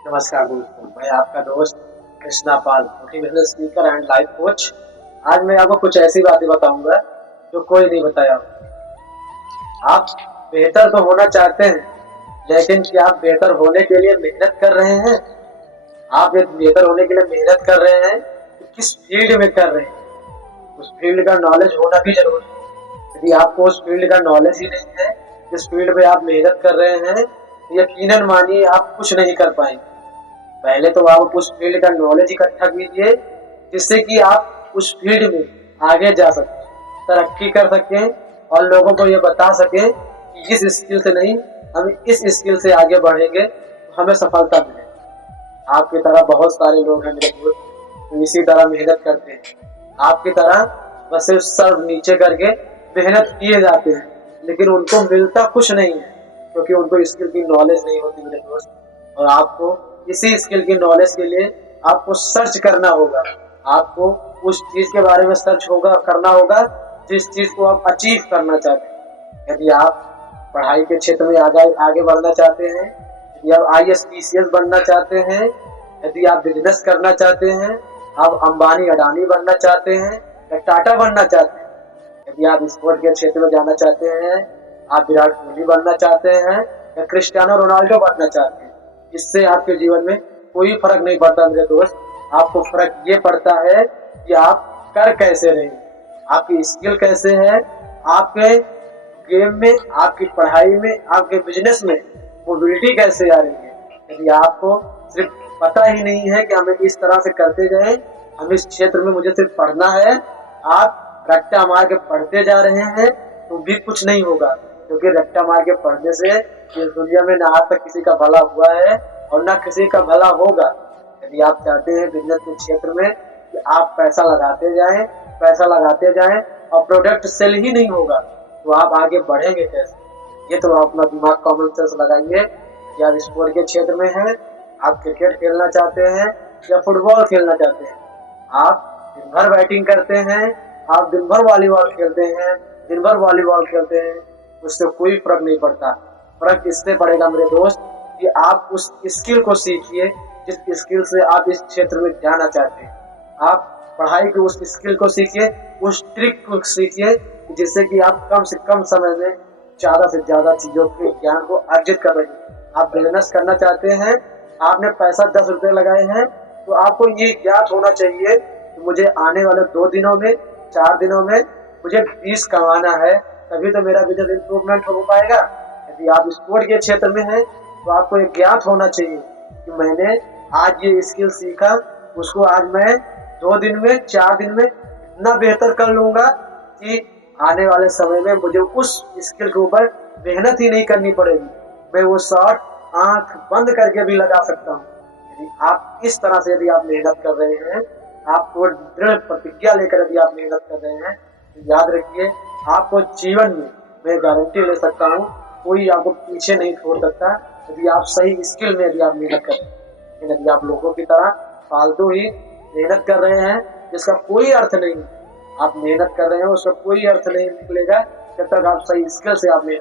नमस्कार दोस्तों, मैं आपका दोस्त Krishna Pal, motivational speaker and life coach. आज मैं आपको कुछ ऐसी बातें बताऊंगा जो कोई नहीं बताया। आप बेहतर तो होना चाहते हैं, लेकिन क्या आप बेहतर होने के लिए मेहनत कर रहे हैं? आप एक बेहतर होने के लिए मेहनत कर रहे हैं तो किस फील्ड में कर रहे हैं? उस फील्ड का नॉलेज होना भी जरूरी है। यदि आपको उस फील्ड का नॉलेज ही नहीं है, जिस फील्ड में आप मेहनत कर रहे हैं, तो यकीनन मानिए आप कुछ नहीं कर पाएंगे। पहले तो आप उस फील्ड का नॉलेज इकट्ठा कीजिए, जिससे कि आप उस फील्ड में आगे जा सकें, तरक्की कर सकें और लोगों को ये बता सकें कि इस स्किल से नहीं, हम इस स्किल से आगे बढ़ेंगे तो हमें सफलता मिलेगी। आपकी तरह बहुत सारे लोग हैं मेरे दोस्त, जो इसी तरह मेहनत करते हैं। आपकी तरह बस सिर्फ सर नीचे करके मेहनत किए जाते हैं, लेकिन उनको मिलता कुछ नहीं है, क्योंकि उनको स्किल की नॉलेज नहीं होती मेरे दोस्त। और आपको इसी स्किल की नॉलेज के लिए आपको सर्च करना होगा। आपको उस चीज के बारे में सर्च करना होगा जिस चीज को आप अचीव करना चाहते हैं। यदि आप पढ़ाई के क्षेत्र में आगे बढ़ना चाहते हैं, यदि आप IAS बनना चाहते हैं, यदि आप बिजनेस करना चाहते हैं, आप अंबानी अडानी बनना चाहते हैं या टाटा बनना चाहते हैं, यदि आप स्पोर्ट के क्षेत्र में जाना चाहते हैं, आप विराट कोहली बनना चाहते हैं या क्रिस्टियानो रोनाल्डो बनना चाहते हैं, इससे आपके जीवन में कोई फर्क नहीं पड़ता मेरे दोस्त। आपको फर्क ये पड़ता है कि आप कर कैसे रहे, आपकी स्किल कैसे है, आपके गेम में, आपकी पढ़ाई में, आपके बिजनेस में मोबिलिटी कैसे आ रही है। यदि आपको सिर्फ पता ही नहीं है कि हमें इस तरह से करते गए, हम इस क्षेत्र में मुझे सिर्फ पढ़ना है, आप रट्टा मार के पढ़ते जा रहे हैं तो भी कुछ नहीं होगा, क्योंकि रट्टा मार के पढ़ने से इस दुनिया में ना आज तक किसी का भला हुआ है और ना किसी का भला होगा। यदि आप चाहते हैं बिजनेस के क्षेत्र में कि आप पैसा लगाते जाएं और प्रोडक्ट सेल ही नहीं होगा, तो आप आगे बढ़ेंगे कैसे? ये तो आप अपना दिमाग कॉमन सेंस लगाइए। या आप स्पोर्ट के क्षेत्र में हैं, आप क्रिकेट खेलना चाहते हैं या फुटबॉल खेलना चाहते हैं, आप दिन भर बैटिंग करते हैं, आप दिन भर वॉलीबॉल खेलते हैं, दिन भर वॉलीबॉल खेलते हैं, उससे कोई फर्क नहीं पड़ता। फर्क इससे पड़ेगा मेरे दोस्त कि आप उस स्किल को सीखिए जिस स्किल से आप इस क्षेत्र में जाना चाहते हैं। आप पढ़ाई के उस स्किल को सीखिए, उस ट्रिक को सीखिए, जिससे कि आप कम से कम समय में ज्यादा से ज्यादा चीजों के ज्ञान को अर्जित कर रहे हैं। आप बिजनेस करना चाहते हैं, आपने पैसा 10 रुपए लगाए हैं, तो आपको ये ज्ञात होना चाहिए कि मुझे आने वाले 2 दिनों में, 4 दिनों में मुझे 20 कमाना है, तभी तो मेरा बिजनेस इंप्रूवमेंट हो पाएगा। यदि आप स्पोर्ट के क्षेत्र में हैं, तो आपको ये ज्ञात होना चाहिए कि मैंने आज ये स्किल सीखा, उसको आज मैं 2 दिन में, 4 दिन में इतना बेहतर कर लूंगा कि आने वाले समय में मुझे उस स्किल के ऊपर मेहनत ही नहीं करनी पड़ेगी, मैं वो शॉट आंख बंद करके भी लगा सकता हूँ। यदि आप इस तरह से यदि आप मेहनत कर रहे हैं, आपको दृढ़ प्रतिज्ञा लेकर यदि आप मेहनत कर रहे हैं, तो याद रखिए आपको जीवन में, मैं गारंटी ले सकता हूँ, कोई आपको पीछे नहीं छोड़ सकता यदि आप सही स्किल में यदि आप मेहनत करें। लेकिन यदि आप लोगों की तरह फालतू ही मेहनत कर रहे हैं जिसका कोई अर्थ नहीं है, आप मेहनत कर रहे हैं उसका कोई अर्थ नहीं निकलेगा जब तक आप सही स्किल से आप मेहनत